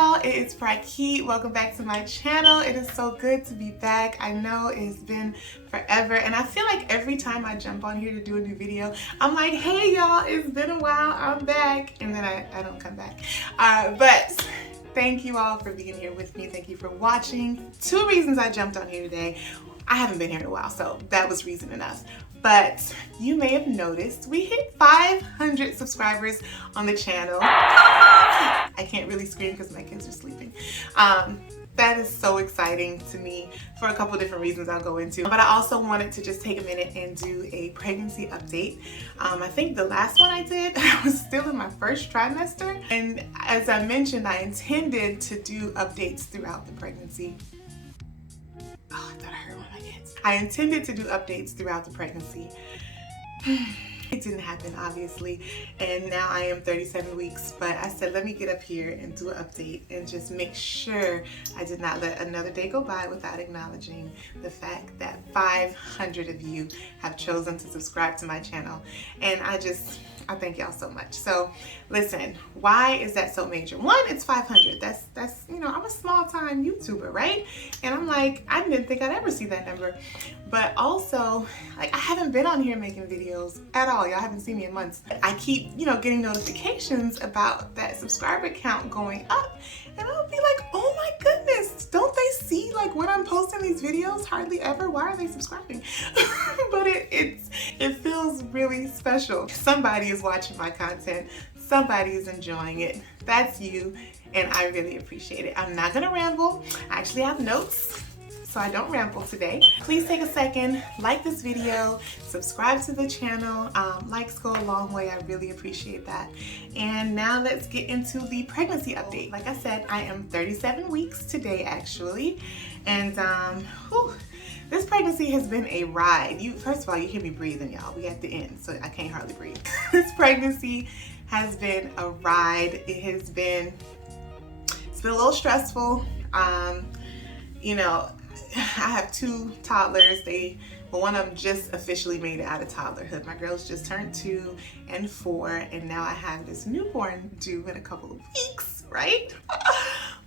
y'all, it is Prakit. Welcome back to my channel. It is so good to be back. I know it's been forever and I feel like every time I jump on here to do a new video, I'm like, hey y'all, it's been a while, I'm back. And then I don't come back. But thank you all for being here with me. Thank you for watching. 2 reasons I jumped on here today. I haven't been here in a while, so that was reason enough. But you may have noticed we hit 500 subscribers on the channel. I can't really scream because my kids are sleeping. That is so exciting to me for a couple different reasons I'll go into. But I also wanted to just take a minute and do a pregnancy update. I think the last one I did, I was still in my first trimester. And as I mentioned, I intended to do updates throughout the pregnancy. Oh, I thought I heard one of my kids. I intended to do updates throughout the pregnancy. It didn't happen, obviously, and now I am 37 weeks, but I said let me get up here and do an update and just make sure I did not let another day go by without acknowledging the fact that 500 of you have chosen to subscribe to my channel, and I thank y'all so much. So listen, why is that so major? One, it's 500. That's you know, I'm a small time YouTuber, right? And I'm like, I didn't think I'd ever see that number. But also, like, I haven't been on here making videos at all. Y'all haven't seen me in months. I keep, you know, getting notifications about that subscriber count going up. And I'll be like, oh my goodness, don't they see like when I'm posting these videos? Hardly ever. Why are they subscribing? But it feels really special. Somebody is watching my content. Somebody is enjoying it. That's you. And I really appreciate it. I'm not gonna ramble. I actually have notes, so I don't ramble today. Please take a second, like this video, subscribe to the channel. Likes go a long way, I really appreciate that. And now let's get into the pregnancy update. Like I said, I am 37 weeks today actually. And this pregnancy has been a ride. First of all, you hear me breathing, y'all. We at the end, so I can't hardly breathe. This pregnancy has been a ride. It's been a little stressful. You know, I have 2 toddlers. One of them just officially made it out of toddlerhood. My girls just turned 2 and 4, and now I have this newborn due in a couple of weeks, right?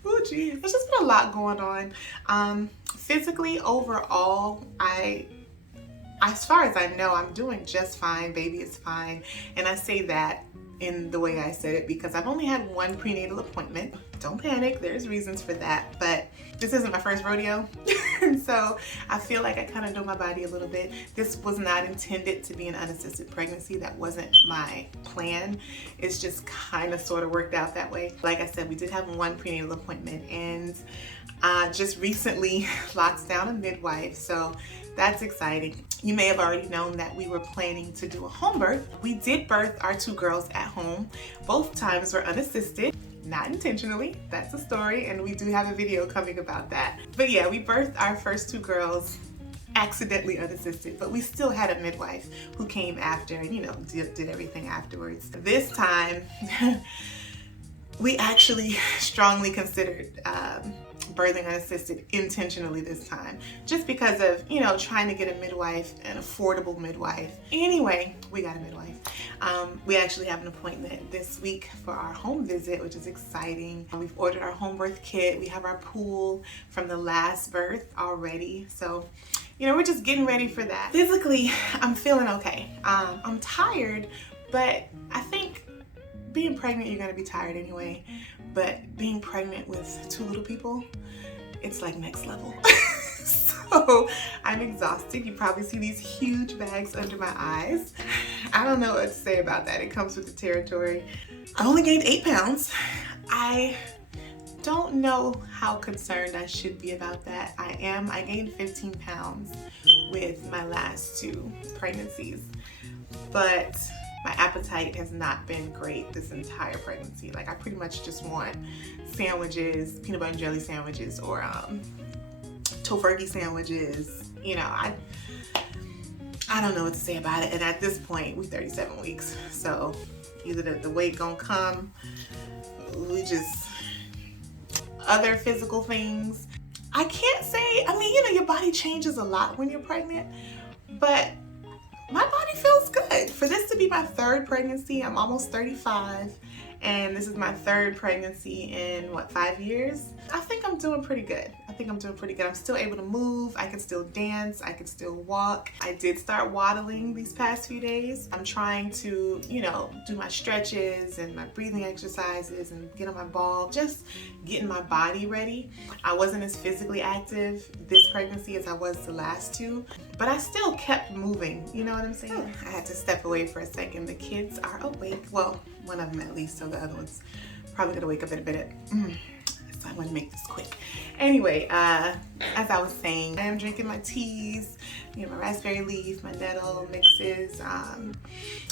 Oh geez, there's just been a lot going on. Physically, overall, as far as I know, I'm doing just fine. Baby is fine, and I say that in the way I said it because I've only had 1 prenatal appointment. Don't panic, there's reasons for that, but this isn't my first rodeo. And so I feel like I kind of know my body a little bit. This was not intended to be an unassisted pregnancy. That wasn't my plan. It's just kind of sort of worked out that way. Like I said, we did have 1 prenatal appointment, and just recently locked down a midwife, so that's exciting. You may have already known that we were planning to do a home birth. We did birth our 2 girls at home. Both times were unassisted. Not intentionally, that's a story, and we do have a video coming about that. But yeah, we birthed our first 2 girls accidentally unassisted, but we still had a midwife who came after and, you know, did everything afterwards. This time, we actually strongly considered birthing unassisted intentionally this time, just because of, you know, trying to get a midwife, an affordable midwife. Anyway, we got a midwife. We actually have an appointment this week for our home visit, which is exciting. We've ordered our home birth kit. We have our pool from the last birth already. So, you know, we're just getting ready for that. Physically, I'm feeling okay. I'm tired, but I think being pregnant, you're gonna be tired anyway. But being pregnant with 2 little people, it's like next level. So I'm exhausted. You probably see these huge bags under my eyes. I don't know what to say about that. It comes with the territory. I only gained 8 pounds. I don't know how concerned I should be about that. I gained 15 pounds with my last 2 pregnancies, but my appetite has not been great this entire pregnancy. Like, I pretty much just want sandwiches, peanut butter and jelly sandwiches, or tofurkey sandwiches. You know, I don't know what to say about it. And at this point, we're 37 weeks. So either the weight gonna come, other physical things. I can't say, I mean, you know, your body changes a lot when you're pregnant, but my body feels good. For this to be my 3rd pregnancy, I'm almost 35, and this is my third pregnancy in what, 5 years? I think I'm doing pretty good. I'm still able to move, I can still dance, I can still walk. I did start waddling these past few days. I'm trying to, do my stretches and my breathing exercises and get on my ball, just getting my body ready. I wasn't as physically active this pregnancy as I was the last two, but I still kept moving, you know what I'm saying? I had to step away for a second. The kids are awake. Well, one of them at least, so the other one's probably gonna wake up in a minute. So I'm gonna make this quick. Anyway, as I was saying, I am drinking my teas, my raspberry leaf, my nettle mixes.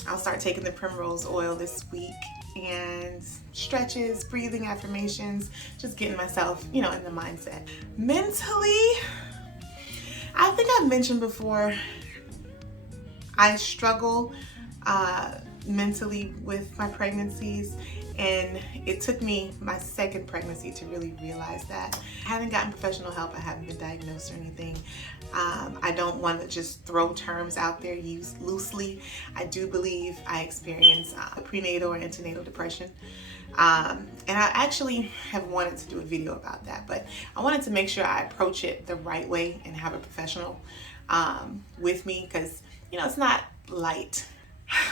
I'll start taking the primrose oil this week, and stretches, breathing affirmations, just getting myself, in the mindset. Mentally, I think I've mentioned before, I struggle mentally with my pregnancies, and it took me my second pregnancy to really realize that. I haven't gotten professional help, I haven't been diagnosed or anything. I don't want to just throw terms out there used loosely. I do believe I experience prenatal or antenatal depression. And I actually have wanted to do a video about that, but I wanted to make sure I approach it the right way and have a professional with me, because it's not light.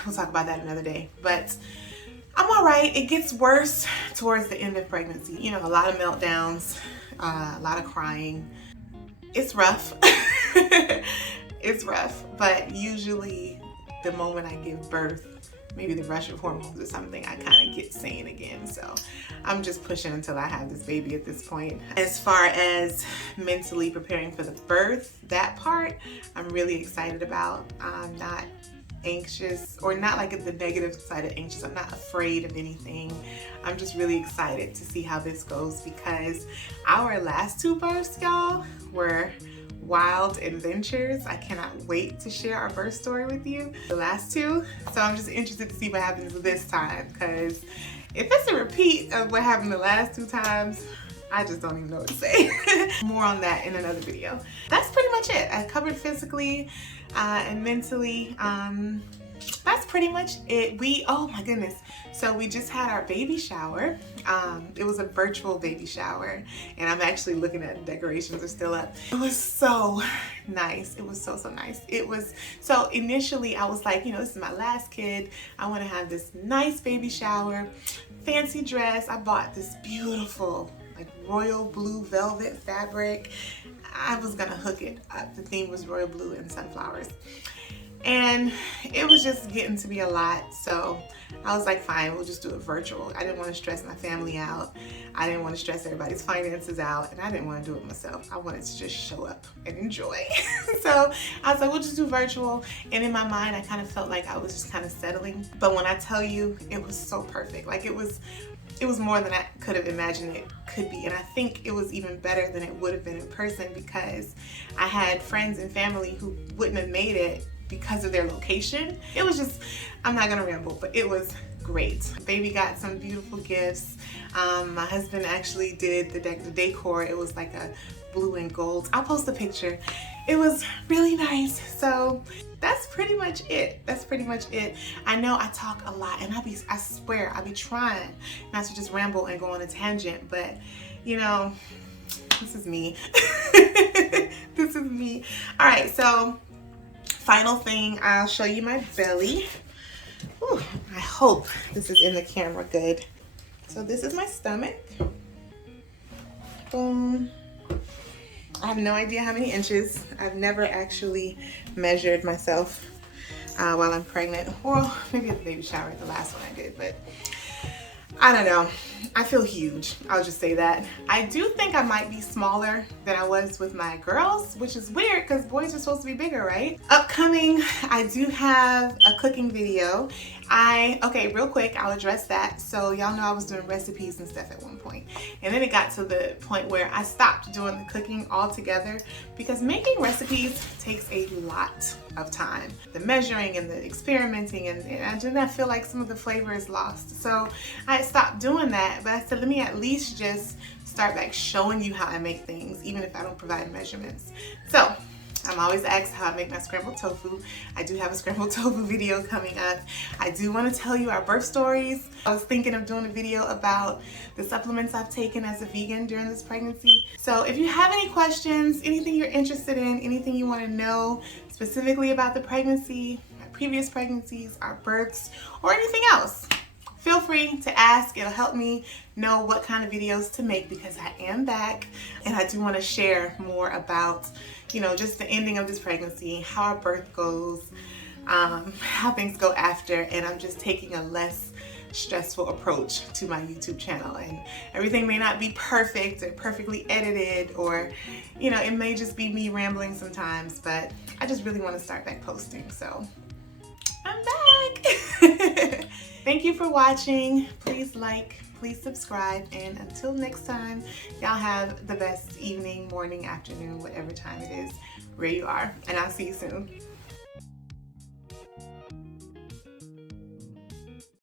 We'll talk about that another day, but I'm all right. It gets worse towards the end of pregnancy. A lot of meltdowns, a lot of crying. It's rough. It's rough, but usually the moment I give birth, maybe the rush of hormones or something, I kind of get sane again. So I'm just pushing until I have this baby at this point. As far as mentally preparing for the birth, that part I'm really excited about. I'm not anxious, or not like the negative side of anxious. I'm not afraid of anything. I'm just really excited to see how this goes, because our last two births, y'all, were wild adventures. I cannot wait to share our birth story with you, the last two. So I'm just interested to see what happens this time, because if it's a repeat of what happened the last two times, I just don't even know what to say. More on that in another video. That's pretty much it. I covered physically and mentally. That's pretty much it. Oh my goodness. So we just had our baby shower. It was a virtual baby shower, and I'm actually looking at the decorations are still up. It was so nice. It was so nice. So initially I was like, this is my last kid. I want to have this nice baby shower, fancy dress. I bought this beautiful royal blue velvet fabric. I was gonna hook it up. The theme was royal blue and sunflowers. And it was just getting to be a lot. So I was like, fine, we'll just do it virtual. I didn't want to stress my family out. I didn't want to stress everybody's finances out. And I didn't want to do it myself. I wanted to just show up and enjoy. So I was like, we'll just do virtual. And in my mind, I kind of felt like I was just kind of settling. But when I tell you, it was so perfect. Like it was more than I could have imagined it could be. And I think it was even better than it would have been in person, because I had friends and family who wouldn't have made it because of their location. It was just, I'm not gonna ramble, but it was great. Baby got some beautiful gifts. My husband actually did the decor. It was like a blue and gold. I'll post a picture. It was really nice. So that's pretty much it. I know I talk a lot, and I swear I be trying not to just ramble and go on a tangent, but this is me. This is me. All right, so final thing, I'll show you my belly. Ooh, I hope this is in the camera good. So this is my stomach. Boom. I have no idea how many inches. I've never actually measured myself while I'm pregnant. Well, maybe at the baby shower, the last one I did, but I don't know. I feel huge. I'll just say that. I do think I might be smaller than I was with my girls, which is weird because boys are supposed to be bigger, right? Upcoming, I do have a cooking video. Okay, real quick, I'll address that. So y'all know I was doing recipes and stuff at one point. And then it got to the point where I stopped doing the cooking altogether, because making recipes takes a lot of time. The measuring and the experimenting, and I feel like some of the flavor is lost. So I stopped doing that, but I said, let me at least just start back showing you how I make things, even if I don't provide measurements. So I'm always asked how I make my scrambled tofu. I do have a scrambled tofu video coming up. I do want to tell you our birth stories. I was thinking of doing a video about the supplements I've taken as a vegan during this pregnancy. So if you have any questions, anything you're interested in, anything you want to know specifically about the pregnancy, my previous pregnancies, our births, or anything else, feel free to ask. It'll help me know what kind of videos to make because I am back and I do want to share more about, you know, just the ending of this pregnancy, how our birth goes, how things go after, and I'm just taking a less stressful approach to my YouTube channel. And everything may not be perfect or perfectly edited, or, you know, it may just be me rambling sometimes, but I just really want to start back posting. So I'm back. Thank you for watching. Please like, please subscribe, and until next time, y'all have the best evening, morning, afternoon, whatever time it is where you are, and I'll see you soon.